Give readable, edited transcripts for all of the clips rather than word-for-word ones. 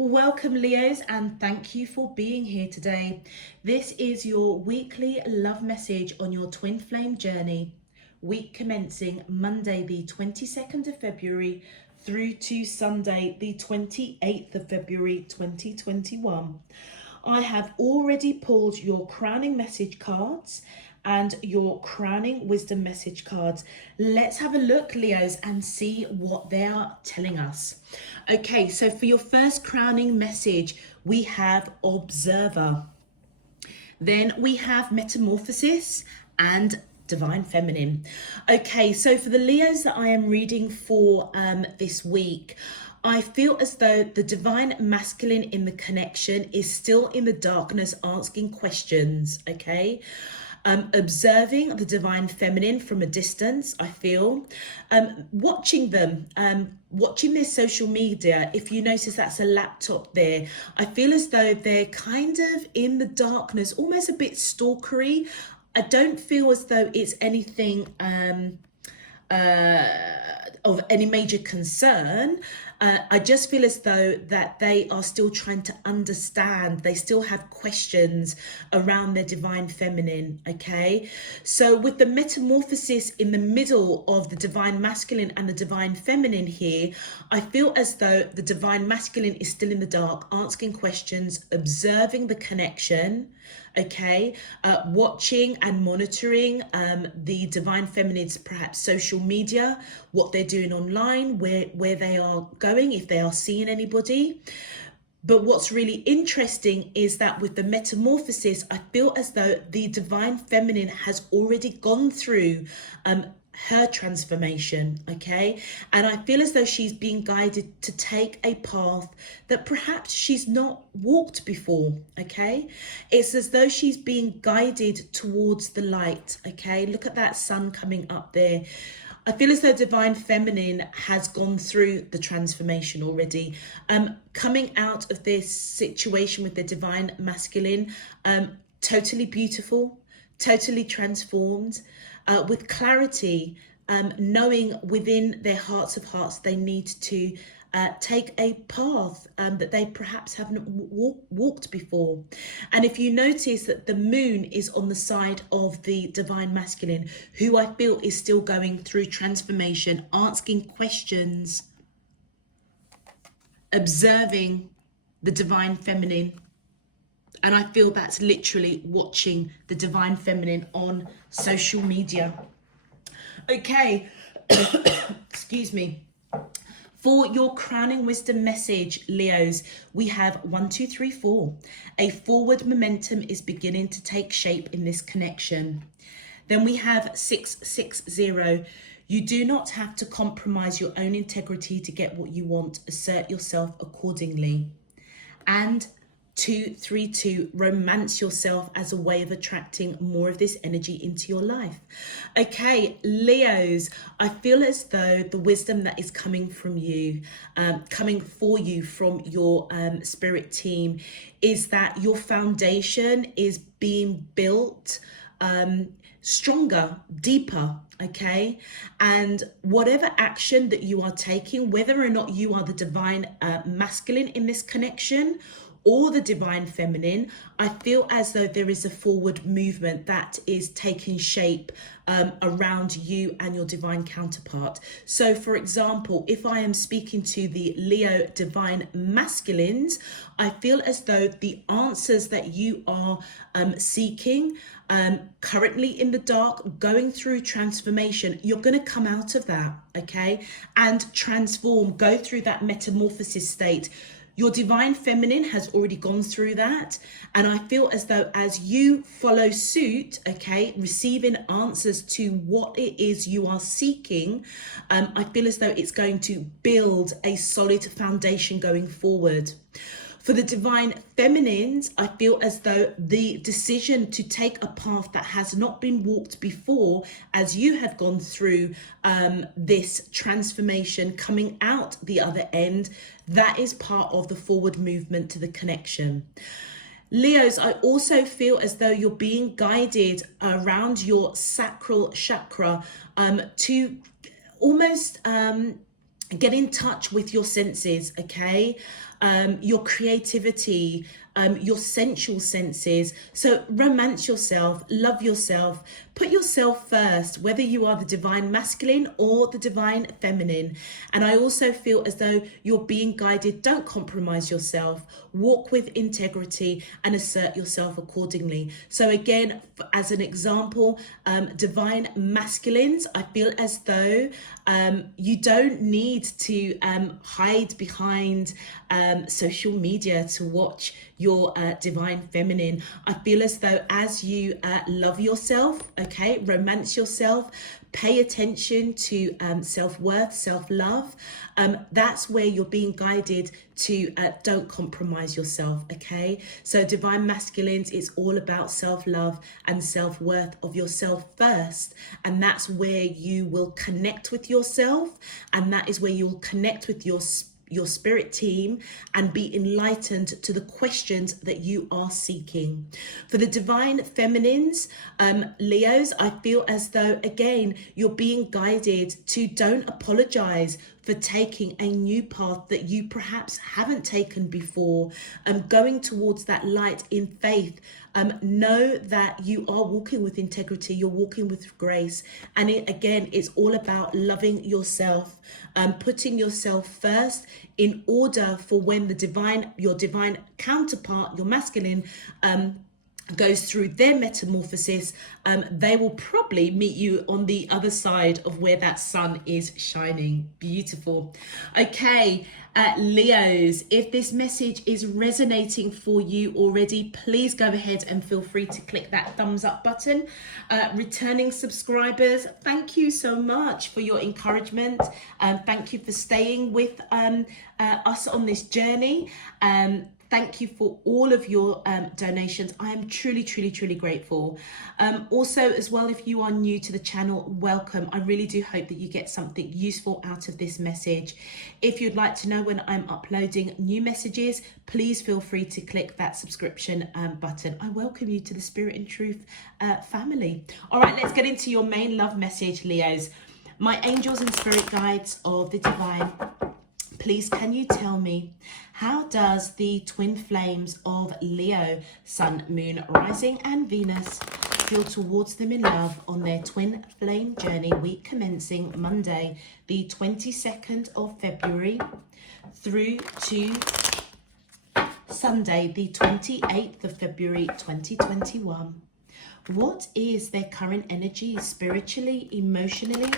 Welcome, Leos, and thank you for being here today. This is your weekly love message on your twin flame journey, week commencing Monday, the 22nd of February, through to Sunday, the 28th of February, 2021. I have already pulled your crowning message cards and your crowning wisdom message cards. Let's have a look, Leos, and see what they are telling us. Okay, so for your first crowning message, we have observer. Then we have metamorphosis and divine feminine. Okay, so for the Leos that I am reading for this week, I feel as though the divine masculine in the connection is still in the darkness asking questions, okay? Observing the divine feminine from a distance, I feel. Watching them, watching their social media. If you notice that's a laptop there, I feel as though they're kind of in the darkness, almost a bit stalkery. I don't feel as though it's anything of any major concern. I just feel as though that they are still trying to understand. They still have questions around their divine feminine, okay? So with the metamorphosis in the middle of the divine masculine and the divine feminine here, I feel as though the divine masculine is still in the dark, asking questions, observing the connection, okay? Watching and monitoring the divine feminine's perhaps social media, what they're doing online, where they are going, if they are seeing anybody. But what's really interesting is that with the metamorphosis, I feel as though the divine feminine has already gone through her transformation, okay? And I feel as though she's being guided to take a path that perhaps she's not walked before, okay? It's as though she's being guided towards the light, okay? Look at that sun coming up there. I feel as though divine feminine has gone through the transformation already, coming out of this situation with the divine masculine, totally beautiful, totally transformed, with clarity, knowing within their hearts of hearts they need to take a path that they perhaps haven't walked before. And if you notice that the moon is on the side of the divine masculine, who I feel is still going through transformation, asking questions, observing the divine feminine. And I feel that's literally watching the divine feminine on social media. Okay, excuse me. For your crowning wisdom message, Leos, we have 1, 2, 3, 4. A forward momentum is beginning to take shape in this connection. Then we have 6, 6, 0. You do not have to compromise your own integrity to get what you want. Assert yourself accordingly. And 2, 3, 2, romance yourself as a way of attracting more of this energy into your life. Okay, Leos, I feel as though the wisdom that is coming from you, coming for you from your spirit team, is that your foundation is being built stronger, deeper, okay? And whatever action that you are taking, whether or not you are the divine masculine in this connection or the divine feminine, I feel as though there is a forward movement that is taking shape around you and your divine counterpart. So for example, if I am speaking to the Leo divine masculines, I feel as though the answers that you are seeking, currently in the dark, going through transformation, you're going to come out of that, okay? And transform, go through that metamorphosis state. Your divine feminine has already gone through that. And I feel as though as you follow suit, okay, receiving answers to what it is you are seeking, I feel as though it's going to build a solid foundation going forward. For the divine feminines, I feel as though the decision to take a path that has not been walked before, as you have gone through this transformation, coming out the other end, that is part of the forward movement to the connection. Leos, I also feel as though you're being guided around your sacral chakra to almost Get in touch with your senses, okay? Your creativity, your sensual senses. So romance yourself, love yourself, put yourself first, whether you are the divine masculine or the divine feminine. And I also feel as though you're being guided. Don't compromise yourself. Walk with integrity and assert yourself accordingly. So again, as an example, divine masculines, I feel as though you don't need to hide behind social media to watch your divine feminine. I feel as though as you love yourself, okay, romance yourself, pay attention to self-worth, self-love, that's where you're being guided to don't compromise yourself, okay? So divine masculines, it's all about self-love and self-worth of yourself first, and that's where you will connect with yourself, and that is where you will connect with your spirit team and be enlightened to the questions that you are seeking. For the divine feminines, Leos, I feel as though, again, you're being guided to don't apologize for taking a new path that you perhaps haven't taken before, going towards that light in faith. Know that you are walking with integrity, you're walking with grace, and it's all about loving yourself, putting yourself first in order for when your divine counterpart, your masculine, goes through their metamorphosis, they will probably meet you on the other side of where that sun is shining. Beautiful. Okay, Leos, if this message is resonating for you already, please go ahead and feel free to click that thumbs up button. Returning subscribers, thank you so much for your encouragement. Thank you for staying with us on this journey. Thank you for all of your donations. I am truly, truly, truly grateful. Also, as well, if you are new to the channel, welcome. I really do hope that you get something useful out of this message. If you'd like to know when I'm uploading new messages, please feel free to click that subscription button. I welcome you to the Spirit and Truth family. All right, let's get into your main love message, Leos. My angels and spirit guides of the divine, please, can you tell me, how does the twin flames of Leo, Sun, Moon, Rising and Venus feel towards them in love on their twin flame journey, week commencing Monday, the 22nd of February through to Sunday, the 28th of February, 2021? What is their current energy spiritually, emotionally,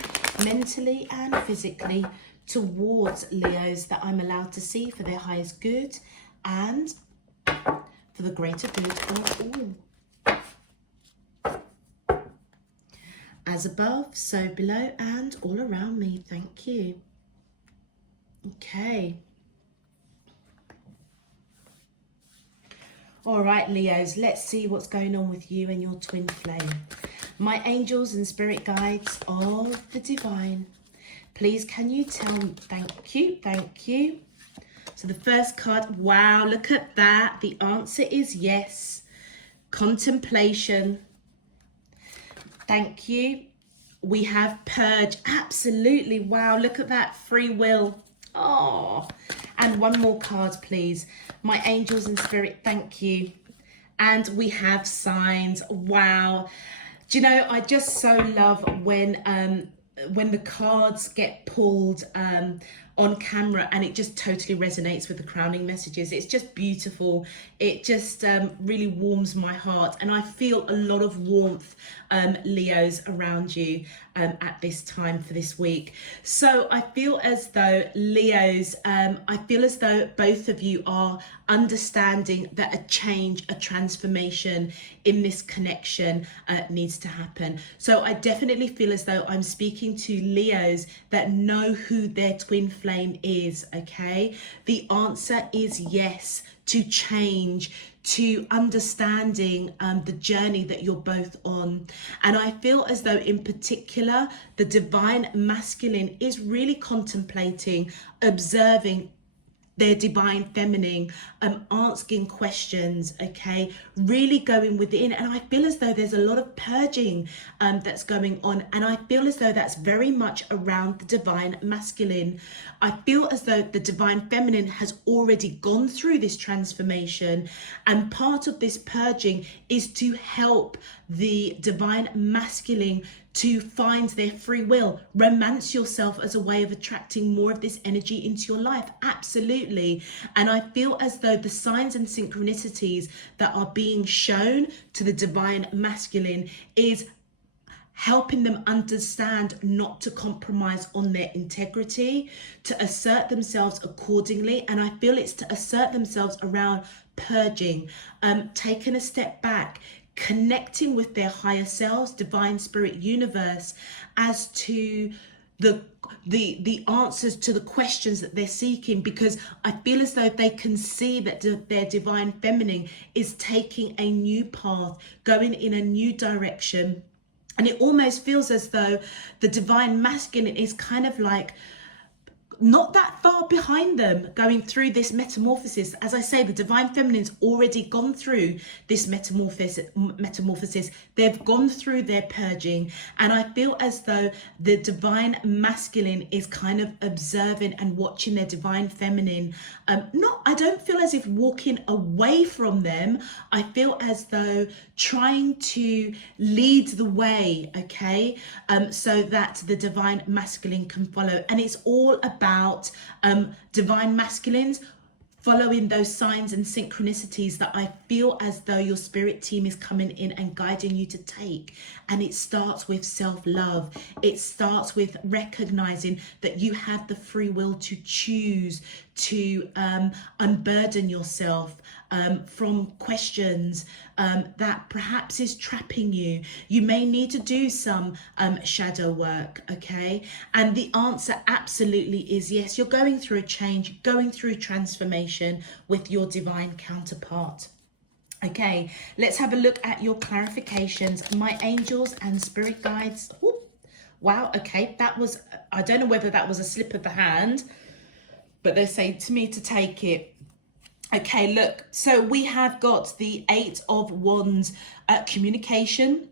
mentally and physically towards Leos that I'm allowed to see for their highest good and for the greater good of all? As above, so below and all around me. Thank you. Okay. All right, Leos, let's see what's going on with you and your twin flame. My angels and spirit guides of the divine, please, can you tell me? Thank you, thank you. So the first card, wow, look at that. The answer is yes. Contemplation. Thank you. We have purge. Absolutely. Wow, look at that. Free will. Oh, and one more card, please. My angels and spirit, thank you. And we have signs. Wow. Do you know, I just so love when the cards get pulled on camera and it just totally resonates with the crowning messages. It's just beautiful. It just really warms my heart, and I feel a lot of warmth, Leos, around you at this time for this week. So I feel as though, Leos, I feel as though both of you are understanding that a change, a transformation in this connection needs to happen. So I definitely feel as though I'm speaking to Leos that know who their twin flame is, okay? The answer is yes, to change, to understanding the journey that you're both on. And I feel as though in particular, the divine masculine is really contemplating, observing their divine feminine, asking questions, okay, really going within. And I feel as though there's a lot of purging that's going on, and I feel as though that's very much around the divine masculine. I feel as though the divine feminine has already gone through this transformation, and part of this purging is to help the divine masculine to find their free will. Romance yourself as a way of attracting more of this energy into your life. Absolutely. And I feel as though the signs and synchronicities that are being shown to the divine masculine is helping them understand not to compromise on their integrity, to assert themselves accordingly. And I feel it's to assert themselves around purging, taking a step back, connecting with their higher selves, divine spirit universe, as to the answers to the questions that they're seeking, because I feel as though they can see that their divine feminine is taking a new path, going in a new direction. And it almost feels as though the divine masculine is kind of like not that far behind them, going through this metamorphosis. As I say, the divine feminine's already gone through this metamorphosis. They've gone through their purging, and I feel as though the divine masculine is kind of observing and watching their divine feminine. I don't feel as if walking away from them. I feel as though trying to lead the way, okay, so that the divine masculine can follow. And it's all about divine masculines following those signs and synchronicities that I feel as though your spirit team is coming in and guiding you to take. And it starts with self-love. It starts with recognizing that you have the free will to choose to unburden yourself from questions that perhaps is trapping you. You may need to do some shadow work, okay? And the answer absolutely is yes. You're going through a change, going through transformation with your divine counterpart. Okay, let's have a look at your clarifications. My angels and spirit guides. Ooh, wow, okay, that was, I don't know whether that was a slip of the hand, but they're saying to me to take it. Okay, look, so we have got the Eight of Wands, communication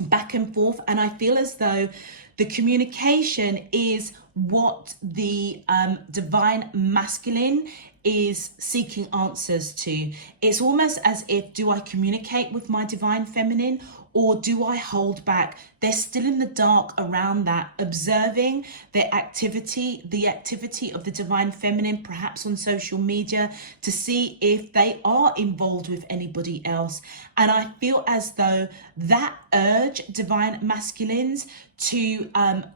back and forth, and I feel as though the communication is what the divine masculine is seeking answers to. It's almost as if, do I communicate with my divine feminine, or do I hold back? They're still in the dark around that, observing their activity, the activity of the divine feminine, perhaps on social media, to see if they are involved with anybody else. And I feel as though that urge, divine masculines, to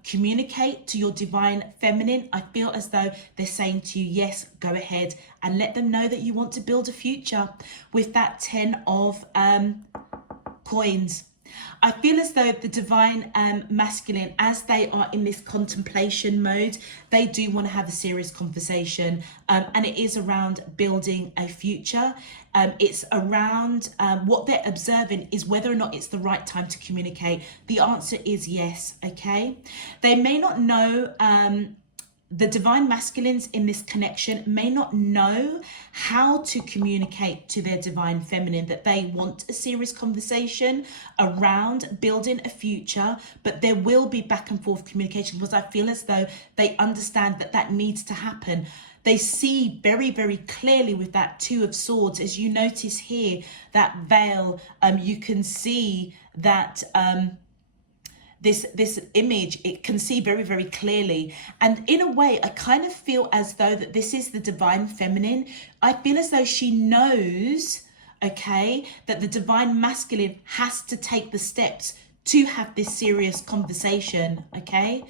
communicate to your divine feminine, I feel as though they're saying to you, yes, go ahead, and let them know that you want to build a future with that 10 of coins. I feel as though the divine masculine, as they are in this contemplation mode, they do want to have a serious conversation, and it is around building a future. It's around what they're observing is whether or not it's the right time to communicate. The answer is yes, okay? They may not know, the divine masculines in this connection may not know how to communicate to their divine feminine that they want a serious conversation around building a future, but there will be back and forth communication, because I feel as though they understand that that needs to happen. They see very, very clearly with that Two of Swords, as you notice here, that veil, you can see that this image, it can see very, very clearly. And in a way, I kind of feel as though that this is the divine feminine. I feel as though she knows, okay, that the divine masculine has to take the steps to have this serious conversation, okay?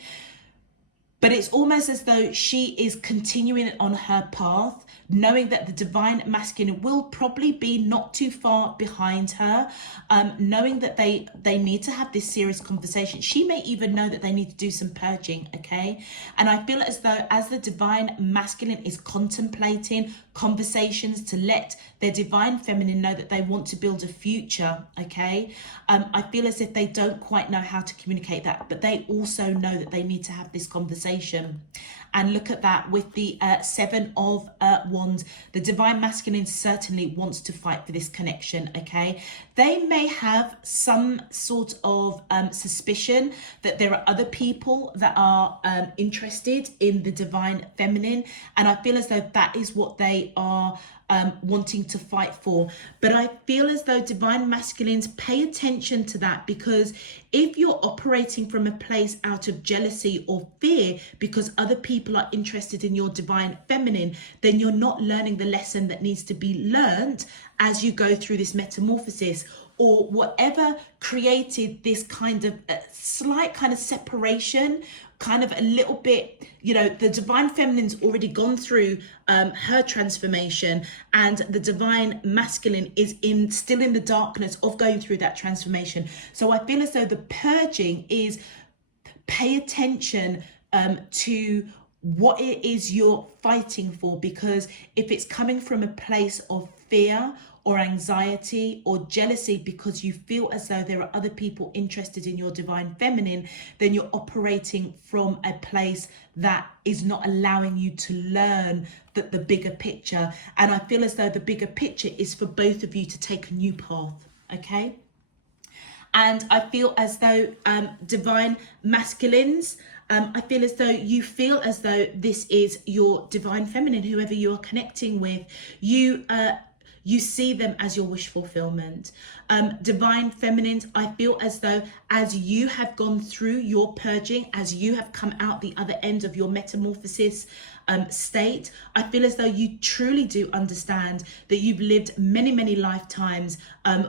But it's almost as though she is continuing on her path, knowing that the divine masculine will probably be not too far behind her, knowing that they need to have this serious conversation. She may even know that they need to do some purging, okay? And I feel as though as the divine masculine is contemplating conversations to let their divine feminine know that they want to build a future, okay? I feel as if they don't quite know how to communicate that, but they also know that they need to have this conversation. And look at that with the Seven of Wands, the divine masculine certainly wants to fight for this connection, okay? They may have some sort of suspicion that there are other people that are interested in the divine feminine, and I feel as though that is what they are wanting to fight for. But I feel as though divine masculines, pay attention to that, because if you're operating from a place out of jealousy or fear because other people are interested in your divine feminine, then you're not learning the lesson that needs to be learned as you go through this metamorphosis, or whatever created this kind of slight kind of separation, kind of a little bit, you know, the divine feminine's already gone through her transformation, and the divine masculine is still in the darkness of going through that transformation. So I feel as though the purging is, pay attention to what it is you're fighting for, because if it's coming from a place of fear or anxiety or jealousy because you feel as though there are other people interested in your divine feminine, then you're operating from a place that is not allowing you to learn the bigger picture. And I feel as though the bigger picture is for both of you to take a new path, okay? And I feel as though divine masculines, I feel as though you feel as though this is your divine feminine, whoever you are connecting with. You see them as your wish fulfillment. Divine feminines, I feel as though as you have gone through your purging, as you have come out the other end of your metamorphosis state, I feel as though you truly do understand that you've lived many, many lifetimes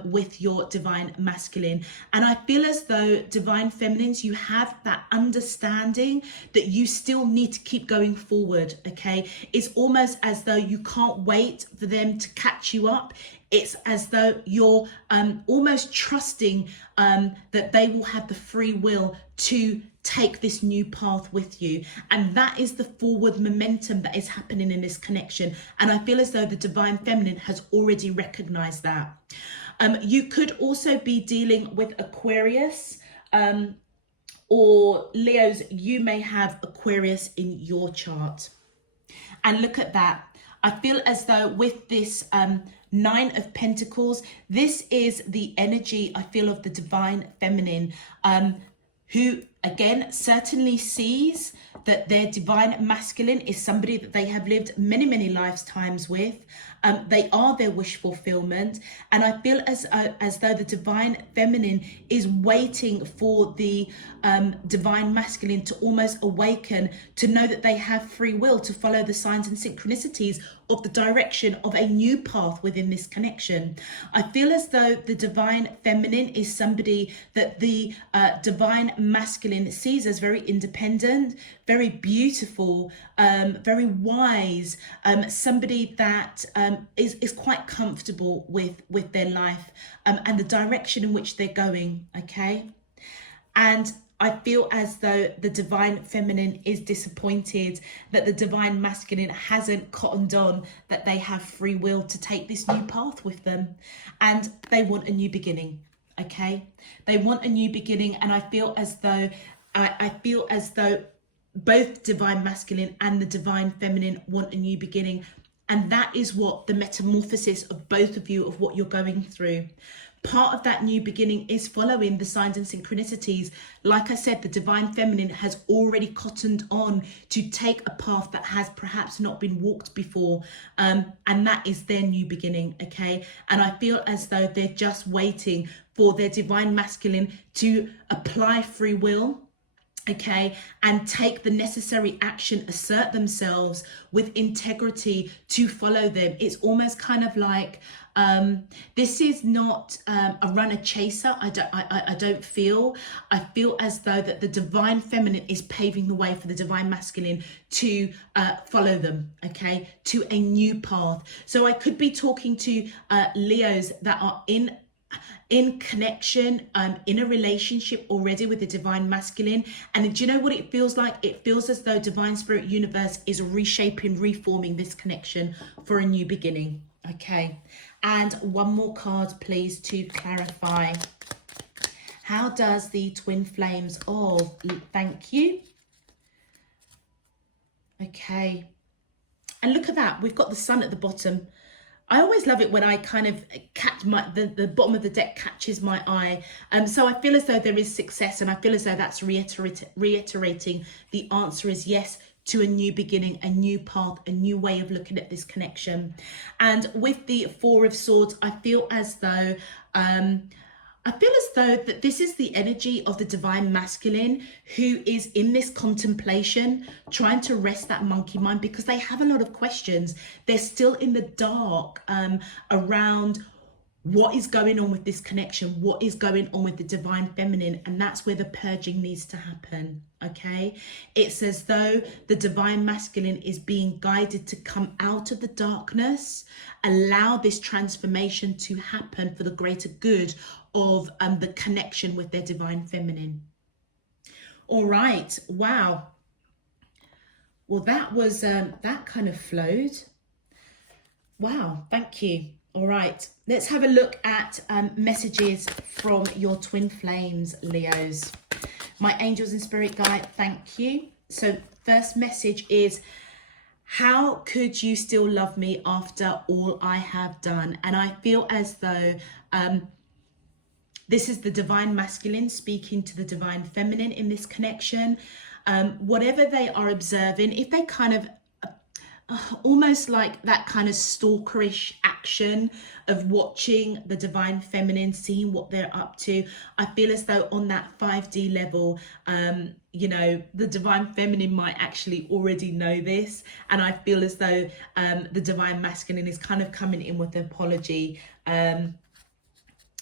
with your divine masculine. And I feel as though divine feminines, you have that understanding that you still need to keep going forward, okay? It's almost as though you can't wait for them to catch you up. It's as though you're almost trusting that they will have the free will to take this new path with you. And that is the forward momentum that is happening in this connection. And I feel as though the divine feminine has already recognized that. You could also be dealing with Aquarius or Leos. You may have Aquarius in your chart. And look at that. I feel as though with this Nine of Pentacles, this is the energy, I feel, of the divine feminine, who again certainly sees that their divine masculine is somebody that they have lived many, many lifetimes with. They are their wish fulfillment. And I feel as though the divine feminine is waiting for the divine masculine to almost awaken, to know that they have free will to follow the signs and synchronicities of the direction of a new path within this connection. I feel as though the divine feminine is somebody that the divine masculine sees as very independent, very beautiful, very wise, somebody that is quite comfortable with their life and the direction in which they're going, okay? And I feel as though the divine feminine is disappointed that the divine masculine hasn't cottoned on that they have free will to take this new path with them. And they want a new beginning, okay? They want a new beginning. And I feel as though, both divine masculine and the divine feminine want a new beginning. And that is what the metamorphosis of both of you, of what you're going through. Part of that new beginning is following the signs and synchronicities. Like I said, the divine feminine has already cottoned on to take a path that has perhaps not been walked before. And that is their new beginning, okay? And I feel as though they're just waiting for their divine masculine to apply free will, okay, and take the necessary action, assert themselves with integrity to follow them. It's almost kind of like, this is not a runner chaser. I don't feel. I feel as though that the divine feminine is paving the way for the divine masculine to follow them, okay, to a new path. So I could be talking to Leos that are in connection, in a relationship already with the divine masculine. And do you know what it feels like? It feels as though divine spirit universe is reshaping, reforming this connection for a new beginning, okay? And one more card, please, to clarify. How does the twin flames of, thank you. Okay. And look at that, we've got the sun at the bottom. I always love it when I kind of catch the bottom of the deck catches my eye. So I feel as though there is success, and I feel as though that's reiterating the answer is yes to a new beginning, a new path, a new way of looking at this connection. And with the Four of Swords, I feel as though that this is the energy of the divine masculine who is in this contemplation, trying to rest that monkey mind, because they have a lot of questions. They're still in the dark around what is going on with this connection, what is going on with the divine feminine, and that's where the purging needs to happen, okay? It's as though the divine masculine is being guided to come out of the darkness, allow this transformation to happen for the greater good of the connection with their divine feminine. All right, wow. Well, that was, that kind of flowed. Wow, thank you. All right, let's have a look at messages from your twin flames, Leos. My angels and spirit guide, thank you. So first message is, how could you still love me after all I have done? And I feel as though this is the divine masculine speaking to the divine feminine in this connection. Whatever they are observing, if they kind of almost like that kind of stalkerish action of watching the divine feminine, seeing what they're up to, I feel as though on that 5D level, you know, the divine feminine might actually already know this. And I feel as though the divine masculine is kind of coming in with an apology. And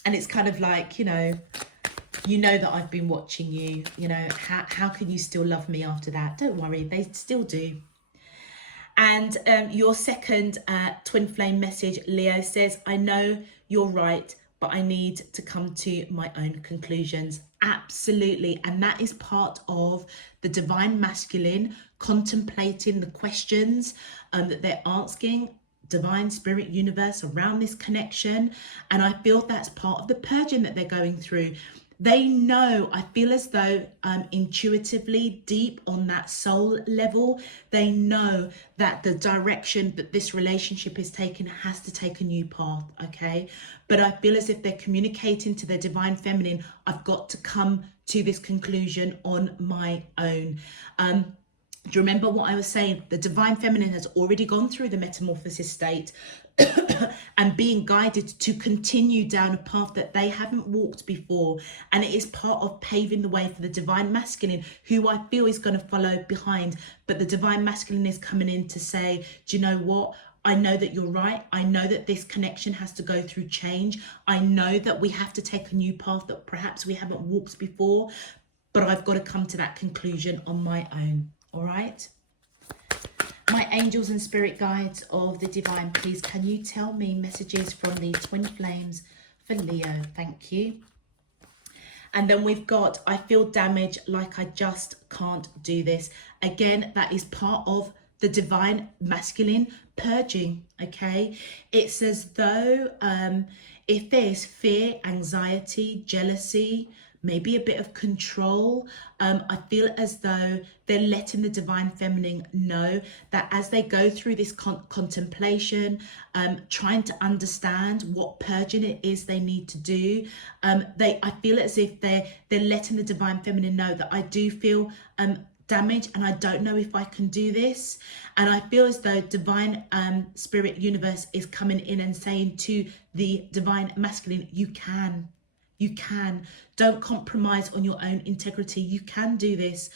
it's kind of like, you know that I've been watching you, you know, how can you still love me after that? Don't worry, they still do. And your second twin flame message, Leo, says, I know you're right, but I need to come to my own conclusions. Absolutely. And that is part of the divine masculine contemplating the questions that they're asking divine spirit universe around this connection. And I feel that's part of the purging that they're going through. They know, I feel as though intuitively, deep on that soul level, they know that the direction that this relationship is taking has to take a new path, okay? But I feel as if they're communicating to their divine feminine, I've got to come to this conclusion on my own. Do you remember what I was saying? The divine feminine has already gone through the metamorphosis state and being guided to continue down a path that they haven't walked before. And it is part of paving the way for the divine masculine, who I feel is going to follow behind. But the divine masculine is coming in to say, do you know what? I know that you're right. I know that this connection has to go through change. I know that we have to take a new path that perhaps we haven't walked before, but I've got to come to that conclusion on my own. All right. My angels and spirit guides of the divine, please, can you tell me messages from the twin flames for Leo? Thank you. And then we've got, I feel damaged, like I just can't do this. Again, that is part of the divine masculine purging, okay? It's as though if there's fear, anxiety, jealousy, maybe a bit of control, I feel as though they're letting the divine feminine know that as they go through this contemplation, trying to understand what purging it is they need to do, I feel as if they're letting the divine feminine know that I do feel damage and I don't know if I can do this. And I feel as though divine spirit universe is coming in and saying to the divine masculine, you can. Don't compromise on your own integrity. You can do this.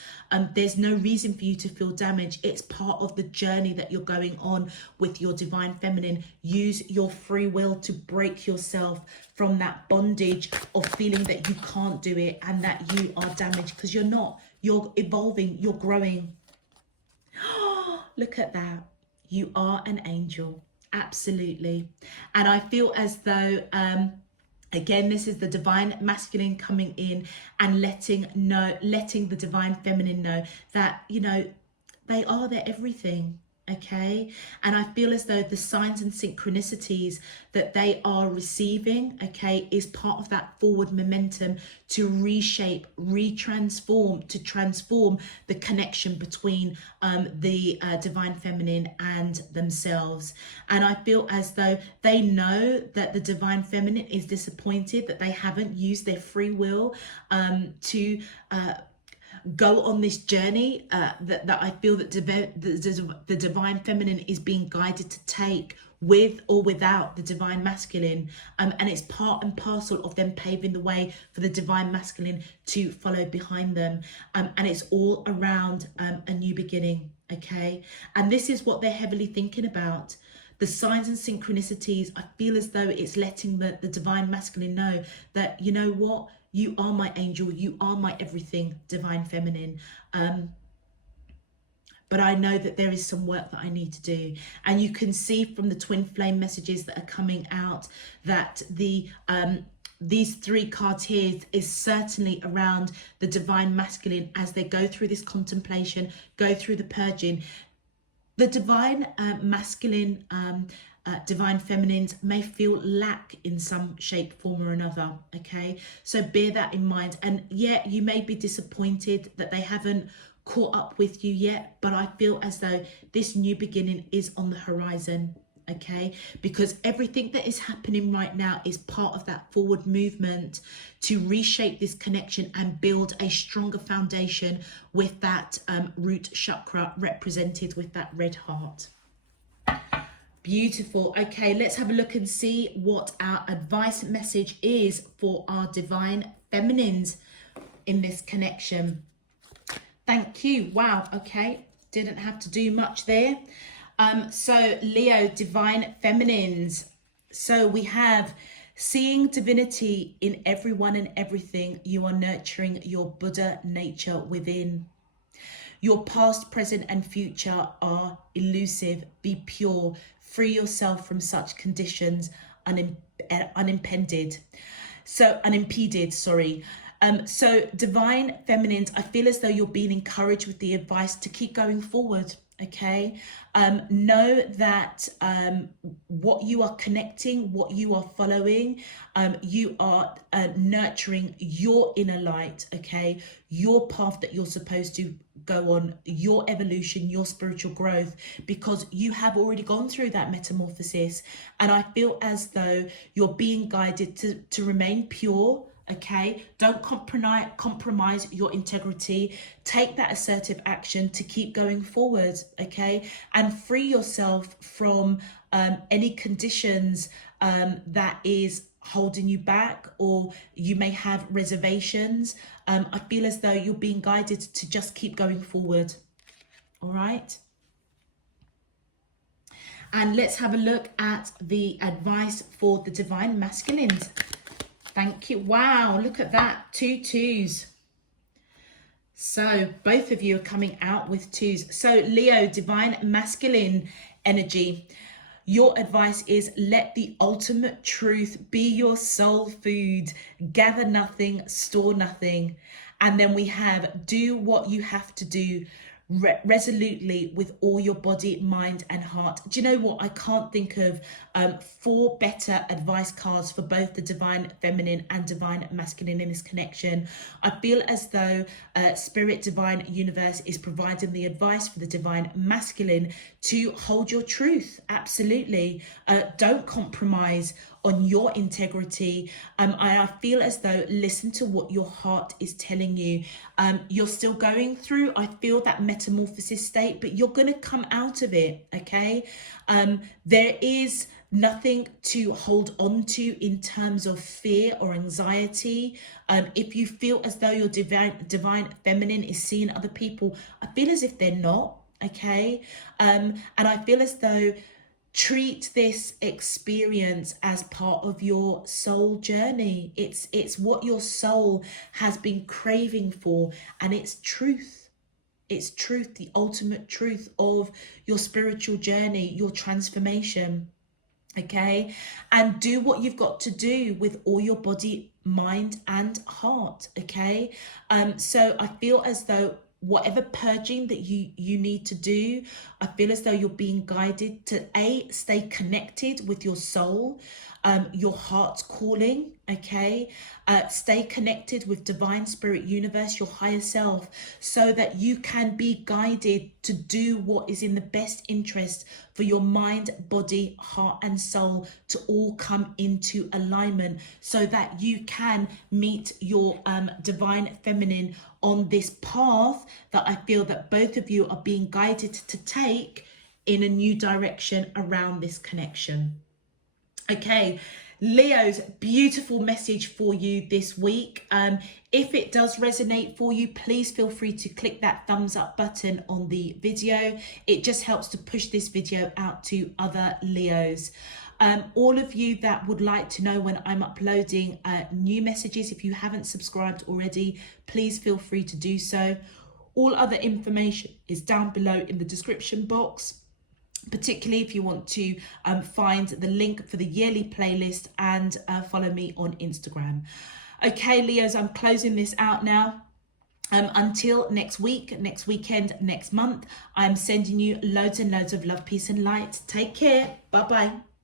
There's no reason for you to feel damaged. It's part of the journey that you're going on with your divine feminine. Use your free will to break yourself from that bondage of feeling that you can't do it and that you are damaged, because you're not. You're evolving. You're growing. Look at that. You are an angel. Absolutely. And I feel as though again, this is the divine masculine coming in and letting the divine feminine know that, you know, they are their everything. okay? And I feel as though the signs and synchronicities that they are receiving, okay, is part of that forward momentum to reshape, to transform the connection between the divine feminine and themselves. And I feel as though they know that the divine feminine is disappointed that they haven't used their free will to go on this journey that I feel that the divine feminine is being guided to take, with or without the divine masculine, and it's part and parcel of them paving the way for the divine masculine to follow behind them, and it's all around a new beginning, okay? And this is what they're heavily thinking about. The signs and synchronicities, I feel as though it's letting the divine masculine know that, you know what, you are my angel, you are my everything, divine feminine. But I know that there is some work that I need to do. And you can see from the twin flame messages that are coming out that these three cards here is certainly around the divine masculine as they go through this contemplation, go through the purging. The divine masculine, divine feminines may feel lack in some shape, form or another, okay? So bear that in mind. And yeah, you may be disappointed that they haven't caught up with you yet, but I feel as though this new beginning is on the horizon, okay? Because everything that is happening right now is part of that forward movement to reshape this connection and build a stronger foundation with that root chakra represented with that red heart. Beautiful. Okay, let's have a look and see what our advice message is for our divine feminines in this connection. Thank you. Wow. Okay, didn't have to do much there. So Leo, divine feminines. So we have seeing divinity in everyone and everything. You are nurturing your Buddha nature within. Your past, present and future are elusive. Be pure. Free yourself from such conditions unimpeded. So divine feminines, I feel as though you're being encouraged with the advice to keep going forward, okay? Know that what you are connecting, what you are following, you are nurturing your inner light, okay? Your path that you're supposed to go on, your evolution, your spiritual growth, because you have already gone through that metamorphosis. And I feel as though you're being guided to remain pure, okay? Don't compromise your integrity. Take that assertive action to keep going forward, okay? And free yourself from any conditions that is holding you back, or you may have reservations. I feel as though you're being guided to just keep going forward. All right. And let's have a look at the advice for the divine masculines. Thank you. Wow, look at that. 2 2s. So both of you are coming out with 2s. So Leo, divine masculine energy. Your advice is let the ultimate truth be your soul food. Gather nothing, store nothing. And then we have do what you have to do resolutely with all your body, mind and heart. Do you know what? I can't think of 4 better advice cards for both the divine feminine and divine masculine in this connection. I feel as though spirit, divine universe is providing the advice for the divine masculine to hold your truth. Absolutely. Don't compromise on your integrity. I feel as though listen to what your heart is telling you. You're still going through, I feel, that metamorphosis state, but you're going to come out of it, okay? There is nothing to hold on to in terms of fear or anxiety. If you feel as though your divine feminine is seeing other people, I feel as if they're not, okay? And I feel as though treat this experience as part of your soul journey. It's what your soul has been craving for, and it's truth. It's truth, the ultimate truth of your spiritual journey, your transformation. Okay, and do what you've got to do with all your body, mind and heart. Okay, so I feel as though whatever purging that you need to do. I feel as though you're being guided to stay connected with your soul, your heart's calling, okay? Stay connected with divine spirit universe, your higher self, so that you can be guided to do what is in the best interest for your mind, body, heart and soul to all come into alignment, so that you can meet your divine feminine on this path that I feel that both of you are being guided to take in a new direction around this connection. Okay, Leo's, beautiful message for you this week. If it does resonate for you, please feel free to click that thumbs up button on the video. It just helps to push this video out to other Leos. All of you that would like to know when I'm uploading new messages, if you haven't subscribed already, please feel free to do so. All other information is down below in the description box, particularly if you want to find the link for the yearly playlist and follow me on Instagram. Okay, Leos, I'm closing this out now. Until next week, next weekend, next month, I'm sending you loads and loads of love, peace and light. Take care. Bye-bye.